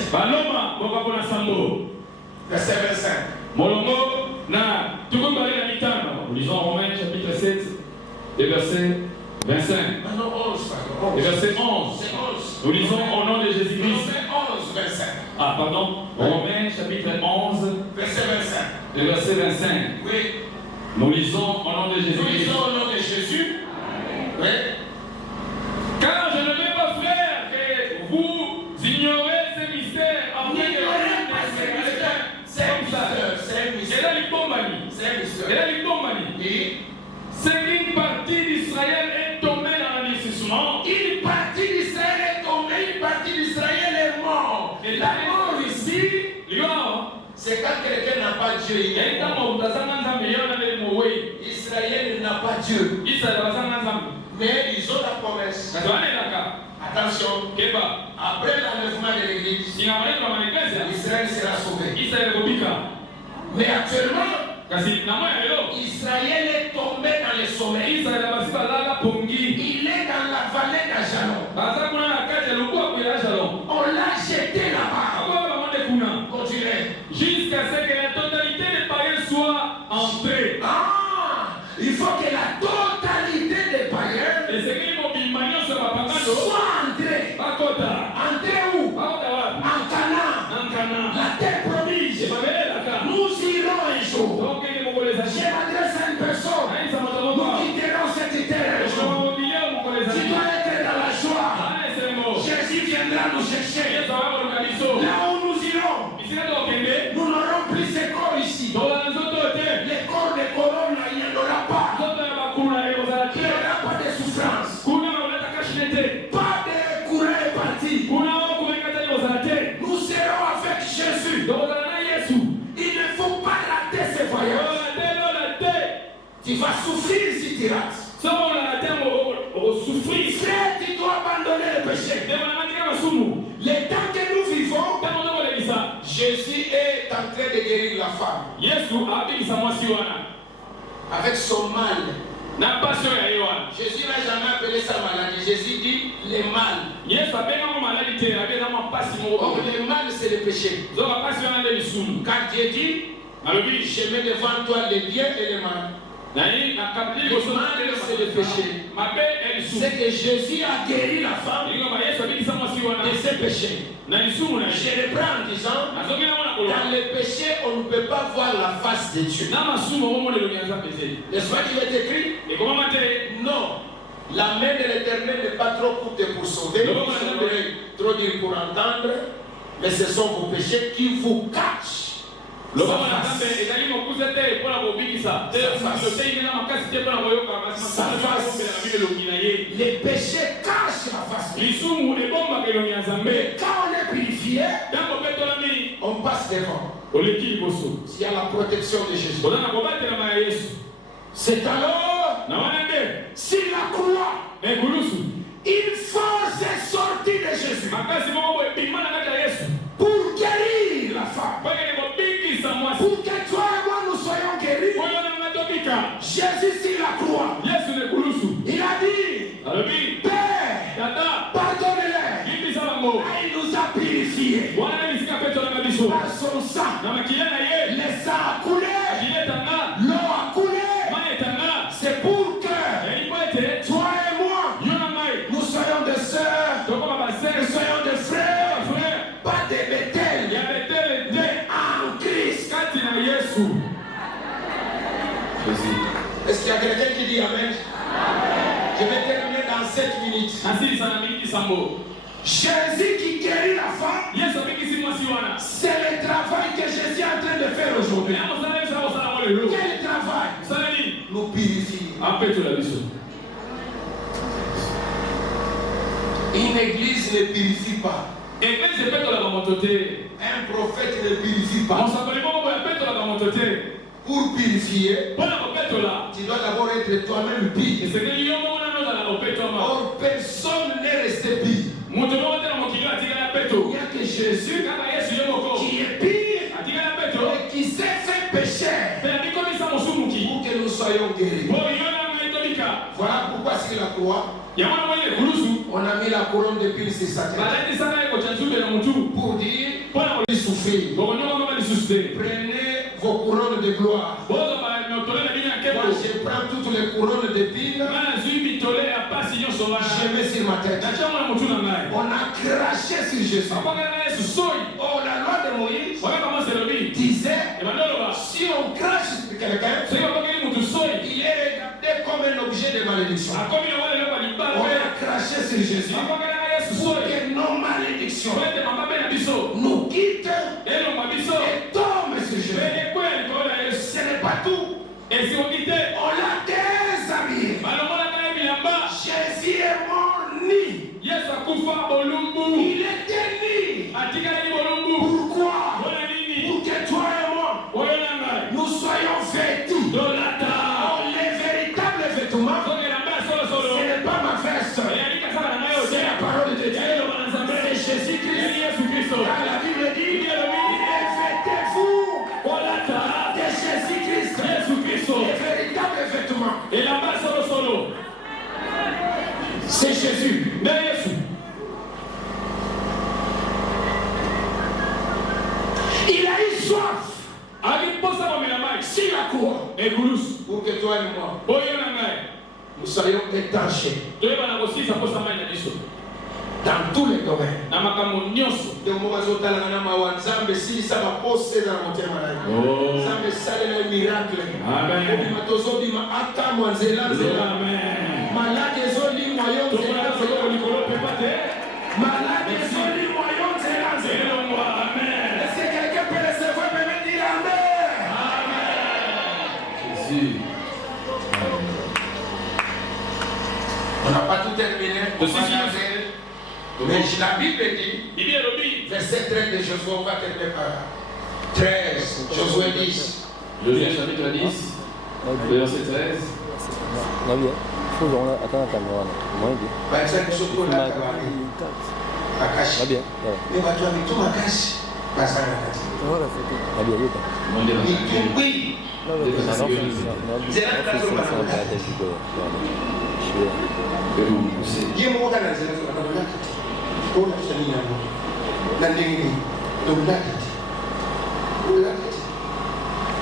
Verset 25. Lisons Romains chapitre 7 et verset 25. Non, 11, pardon. Et verset 11. Nous lisons au nom de Jésus-Christ. Romains 11, 25. Ah, pardon. Romains chapitre 11. Verset 25. Et verset 25. Oui. Nous lisons au nom de Jésus-Christ. Nous lisons au nom de Jésus. Oui. Car je ne vais pas, frère, que vous ignorez ces mystères. N'ignorez pas ces mystères. C'est un mystère. Et là, il tombe à lui. C'est un mystère. Et là, il tombe à lui. Oui. C'est qu'une partie d'Israël est tombée dans l'endurcissement. Une partie d'Israël est tombée, une partie d'Israël est morte. Et la mort ici, c'est quand quelqu'un n'a pas Dieu. Israël n'a pas Dieu. Mais ils ont la promesse. Attention. Après l'enlèvement de l'église, Israël sera sauvé. Mais actuellement, Israël est tombé dans le sommeil. Il est dans la vallée d'Ajalon. On l'a jeté là-bas. Continuez. Jusqu'à ce que la totalité des païens soit entrée. Il faut que la totalité des païens soit entrée. Entrée où? En Canaan. La terre promise. Nous irons un jour. Je m'adresse à une personne. Nous quitterons cette terre un jour. Tu dois être dans la joie. Jésus viendra nous chercher. Là où nous irons, nous n'aurons plus ces corps ici. Les corps de colonne, il n'y en aura pas. Il n'y aura pas de souffrance. Pas de courant est parti. Nous serons avec Jésus. Il ne faut pas rater ce voyage. Tu vas souffrir si tu rates. Frère, tu dois abandonner le péché. femme Yesu abikisa mwasi wana avec son mal. na passion ya ye wana. Jésus n'a jamais appelé ça maladie. Jésus dit les mal. Yesu abenga maladie te abenga pasi moko. Or le mal c'est le péché. Zoka pasi wana nde lisumu. Quand Dieu dit alobi je mets devant toi les biens et les mal. na ye na kapili Le koso mal c'est le péché. mabe elisumu. C'est que Jésus a guéri la femme Ingo ba Yesu abikisa mwasi wana de ses péchés. na lisumu na Je ye. reprends en disant Azokina mwana kolo. dans le péché on ne peut pas voir la face de Dieu. Na masumu omo le nyanza pete. N'est-ce pas qu'il est écrit? E koma mate Non. La main de l'Éternel n'est pas trop courte pour sauver, trop dire pour entendre, mais ce sont vos péchés qui vous cachent. Loba na kambe ezali mokuza te pona kobikisa. Te lote ingena makasi te pona koyoka masima. Les péchés cachent la face. Lisumu ebomba ke longi nzambe. Quand on est purifié, Tango betolami on passe devant. oleki liboso. S'il y a la protection de Jésus. Ozana kobatela ma Yesu. C'est alors, Na wana nde sur la croix, ekulusu. une force est sortie de Jésus Makasi moko boye bima na kati ya Yesu. pour guérir la femme. Pake kobikisa mwasi. Pour que toi et moi nous soyons guéris. Oyo na ngatobika. Jésus sur la croix, Yesu ne kulusu. il a dit, Alobi Père, tata pardonne-les. bikisa bango. Il nous a purifiés Wana bisika petola na biso. par son sang. Na makila na ye. Le sang a coulé, Akile tanga. l'eau a coulé. Mai tanga. C'est pour que Eli poete. toi et moi, Yo na mai. nous soyons des sœurs, Tokoma nous basere. soyons des frères, Frère. pas des bétels, Ya betele te. mais en Christ. Kati na Yesu. Est-ce qu'il y a quelqu'un qui dit Amen? Je vais terminer dans 7 minutes. Asili sana mingi sambo. Jésus qui guérit la femme, Yesu abikisi mwasi wana. c'est le travail que Jésus est en train de faire aujourd'hui. Ya mosala Yesu akosala mo lelo. Quel travail? Mosala nini? Nous purifier. Apetola biso. Une église ne purifie pas. Eglise epetolaka moto te. Un prophète ne purifie pas. Mosakoli moko boye epetolaka moto te. Pour purifier, Mpona kopetola. tu dois d'abord être toi-même pire. Esekeli yo moko nano ozala kopetwama. Or, personne n'est resté pire. Moto moko te na mokili atikala Il peto. n'y a que Jésus Kaka Yesu yo moko. qui est pire Atikala peto. et qui s'est fait pécher Mpe abikomisa mosumuki. pour que nous soyons guéris. Po yo nanga etolika. Voilà pourquoi sur la croix, Yango na moye ekulusu. on a mis la couronne d'épines sur sa tête. Balatisaka ye kotya nzube na motu. Pour dire, Mpona il souffrir. bokonyoko kama lisusu te. Prenez vos couronnes de gloire. Bozwa bamotole na bino ya Moi, nkebo. je prends toutes les couronnes d'épines, Nga nazwi mitole ya pasi nyonso je wana. mets sur ma tête. Natya ngo na motu na ngai. On a craché sur Jésus. Apakala na Yesu soi. Oh, la loi de Moïse Wakaka Mose elobi. disait, Ebanda oloba. si on crache sur quelqu'un, Soki bapakeli motu soi. il est regardé comme un objet de malédiction. Akomi na wale loko libala On pe. a craché sur Jésus Apakala na Yesu pour soi. que nos malédictions Po ete mababe na biso. nous quittent Elonga biso. et tombent sur Pe Jésus. ekwela likolo na Yesu. Ce n'est pas tout. Esikoki te. On l'a déshabillé. Balongolaka ye bilamba. Jésus est mort nu. Yesu akufa bolumbu. Il était nu. Atikalaki bolumbu. Pourquoi? Mpona nini? Pour que toi et moi, Oyo na ngai. nous soyons vêtus. Tolata. Oh, les véritables vêtements, Soki elamba ya solosolo. ce n'est pas ma veste. Eyali kasaka na ngai oyo C'est te. la parole de Dieu. Eloba na Nzambe. C'est Jésus-Christ. Eli Yesu Kristo. Car la Bible dit, Bible elobi. revêtez-vous Kolata. de Jésus-Christ. Yesu Kristo. Les véritables vêtements, Elamba ya solosolo. c'est Jésus. Nde Yesu. Il a eu soif Akimposa komela mai. sur la croix Ekulusu. pour que toi et moi, Oyo na ngai. nous soyons étanchés Toyebana kosilisa posa mai na biso. dans tous les domaines. Na makambo nyonso. nde moko azotalanga na mawa nzambe esilisa baposa eza na motema na ye. nzambe esalela ye miracle. Amen. obima tozobima akamwa nzela nzela. Amen. maladi ezolimwa yo nzela Tokola solo nzela. likolo pepa te. maladi ezolimwa yo nzela nzela. Elongwa. Amen. Est-ce que quelqu'un peut recevoir et me dire Amen? Jésus. On n'a pas tout terminé. On va Si. regarder. Mais la Bible dit, Bibi elobi. verset 13 de Josué, on va terminer par là. 13, Josué 10. Josué chapitre 10. Verset 13. Nabii fuzo atanatamwana mwangi Verset Josué, makati Akashi. nabia Mais bato ya mituma kasi basana kati itumbi nzela kazoma na ye moko kana nzela kazoma kati kona tshani yango na ndenge ndomla kati ola kati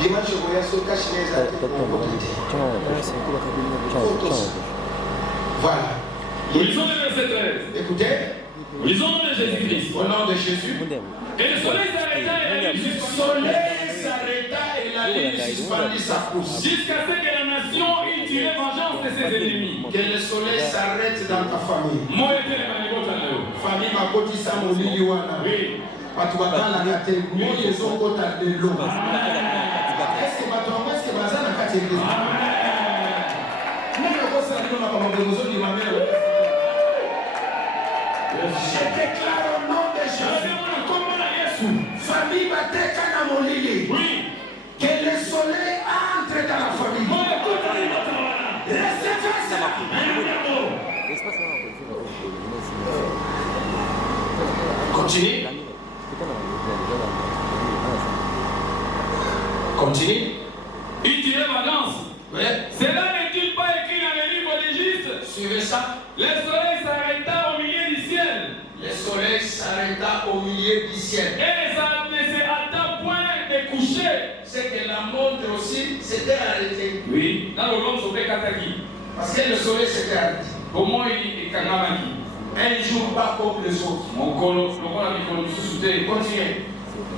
dimanche moya so kashineza voilà. Lisons le verset 13. Écoutez. Lisons le nom de Jésus-Christ. Au nom de Jésus. Et le soleil s'arrêta et la nuit suspendit sa course. Jusqu'à ce que la nation ait tiré vengeance de ses ennemis. Que le soleil s'arrête dans ta famille. Famille ma kotisa molili wana. Bato batalaka te moi ezokota lelo. Est-ce que bato yango est-ce que baza na kati église? Je déclare au nom de Jésus. Famille Bateka Namolili. Que le soleil entre dans la famille. Recevez ça. Continue. Continue. Il tirait vengeance. Cela n'est-il pas écrit dans le livre d'Égypte? Suivez ça. Le soleil s'arrêta au milieu du ciel. Le soleil s'arrêta au milieu du ciel. Et ça ne se hâta point de coucher. C'est que la montre aussi s'était arrêtée. Oui. Dans le monde, c'est Kataki. Parce que le soleil s'était arrêté. Pour moi, il est Kangamaki. Un jour pas comme les autres. Mon colo, continuez.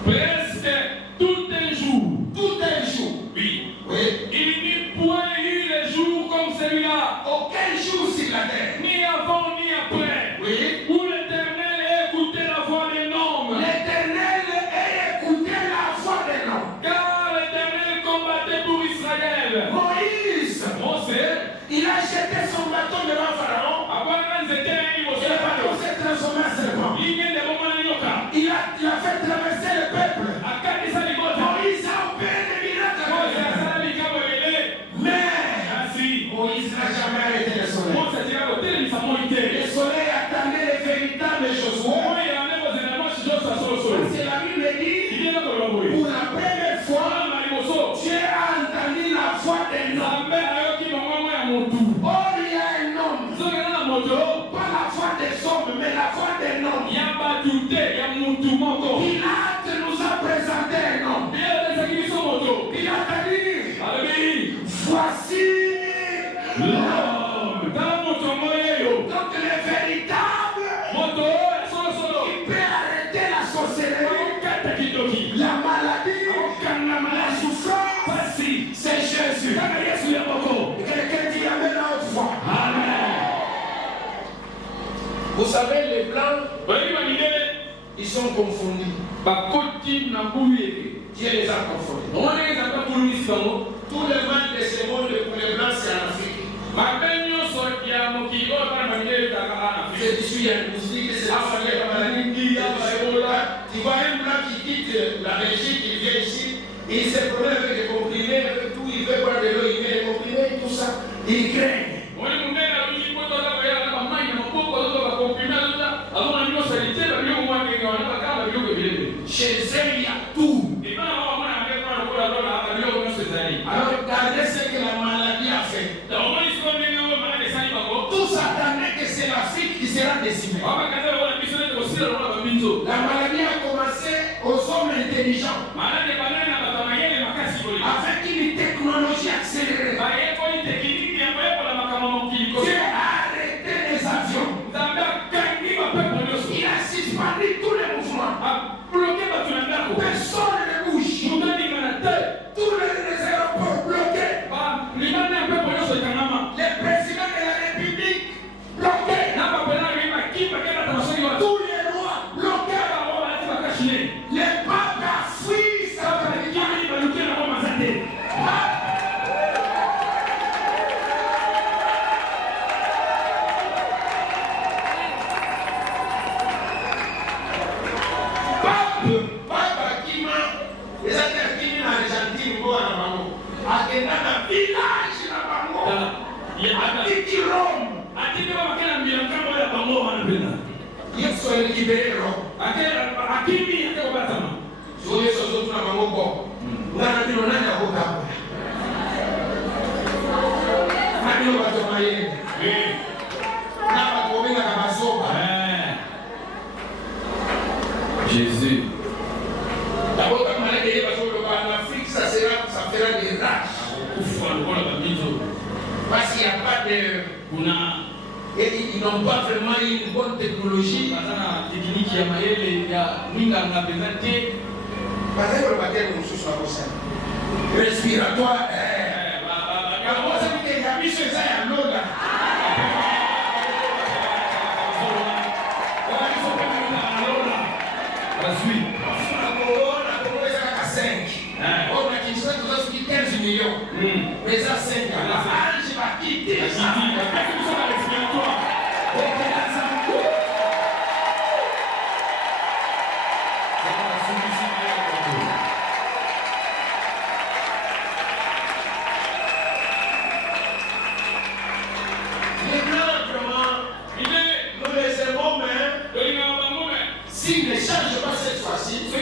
Presque tout un jour. Tout un jour. Oui. Oui. Il n'y point eu le jour comme celui-là. Aucun jour sur la terre. Ni avant ni après. Oui. Où l'Éternel ait écouté la voix des noms. L'Éternel ait écouté la voix des noms. Car l'Éternel combattait pour Israël. Moïse. Il a jeté son bâton devant Pharaon. Et Pharaon s'est transformé en serpent. Il a fait traverser le peuple. Moïse a opéré des miracles. Mais Moïse n'a jamais arrêté le soleil. Le soleil attendait les véritables choses. Parce que la Bible dit, pour la première fois, Dieu a entendu la voix d'un homme. Or, il y a un homme. Pas la voix des hommes, mais la voix d'un homme. Pilate nous a présenté un homme. Il a dit, voici l'homme. Donc le véritable, il peut arrêter la sorcellerie, la maladie, la souffrance. C'est Jésus. Quelqu'un dit amen à haute voix. Vous savez, les blancs, ils sont confondus. Dieu les a confondus. Tout le mal de ce monde pour les blancs, c'est en Afrique. C'est issu de la musique, c'est la maladie. Tu vois un blanc qui quitte la Belgique, il vient ici, il se promène avec des comprimés, avec tout, il veut boire de l'eau, il met les comprimés, tout ça, il craint. Chez eux, il y a tout. Alors, regardez ce que la maladie a fait. Tous attendaient que c'est l'Afrique qui sera décimée. La maladie a commencé aux hommes intelligents. Avec une technologie accélérée. Dieu a arrêté les avions. Il a suspendu tous les mouvements. Personne ne bouge. Tous les aéroports bloqués. Les présidents de la République bloqués. Tous les lois bloqués. Les papes a fui sa Yesu alikibero. na bango bon. Ngana bino nani akoka. Na bino bato mayele. Na bato benga ka basoba. Jésus. D'abord comme on a dit parce que en Afrique ça fera des rages. Parce qu'il n'y a pas de et ils n'ont pas vraiment une bonne technologie. Par exemple, le baptême de Moussou soit respiratoire. On a 15 millions. Mais ça 5 ans. La Ange va quitter ça. Les blancs, vraiment, nous les aimons, mais s'ils ne changent pas cette fois-ci, on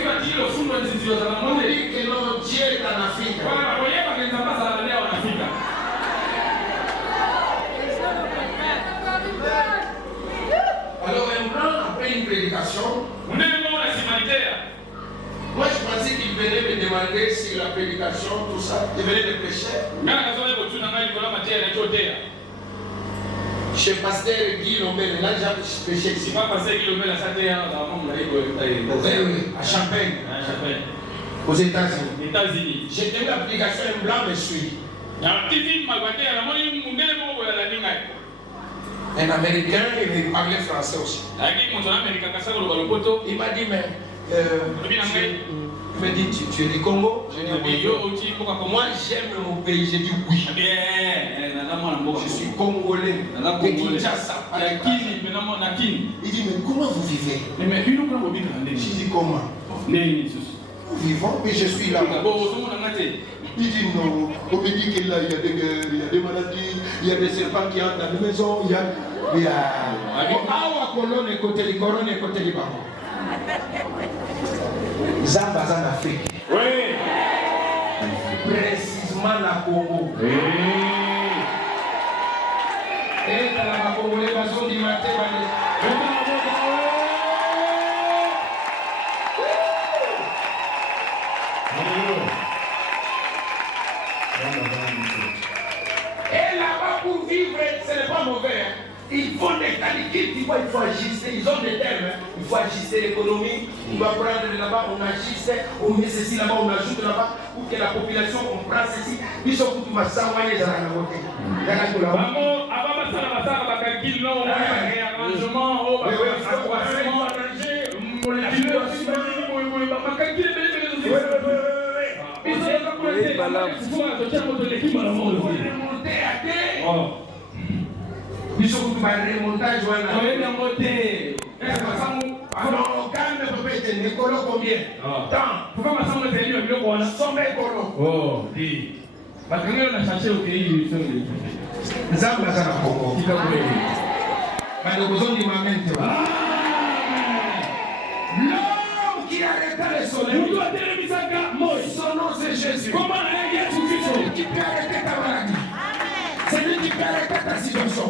dit que notre Dieu est en Afrique. Alors, maintenant, après une prédication, moi je pensais qu'il venait me demander si la prédication, tout ça, il venait de prêcher. Chez Pasteur Guy Lomel, là j'ai prêché ici. Oui, à Champagne. Aux États-Unis. J'ai tenu l'application en blanc, mais je suis. Un Américain, il parlait français aussi. Il m'a dit, mais il m'a dit, tu es du Congo? J'ai dit oui. Moi j'aime mon pays, j'ai dit oui. Je suis congolais. De Kinshasa. Il dit, mais comment vous vivez? J'ai dit, comment? Nous vivons, mais je suis là. Il dit non, on me dit que là il y a des maladies, il y a des serpents qui entrent dans la maison, il y a colonne côté les couronnes et côté les bambous. Zamba en Afrique. Oui. Précisément la Congo. Oui. Et dans la Congo, les maisons du matin, et là-bas pour vivre, ce n'est pas mauvais. Ils font des calculs, il faut ajuster, ils ont des termes. Il faut ajuster l'économie, on va prendre là-bas, on ajuste, on met ceci là-bas, on ajoute là-bas, pour que la population comprenne ceci. Ils sont tous les s'envoyer dans la beauté. Ils sont tous les remontages. Alors, calme, peut-être, Nicolo combien? Tant. Pourquoi ma somme est venue au bureau? Somme Nicolo. Oh, dis. Ma grand-mère a cherché au pays. Zamba Zana Congo. Mais nous besoin du moment. L'homme qui arrêta le soleil. Son nom c'est Jésus. Comment celui qui peut arrêter ta maladie? C'est lui qui peut arrêter ta situation.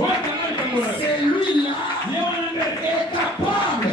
C'est lui là est capable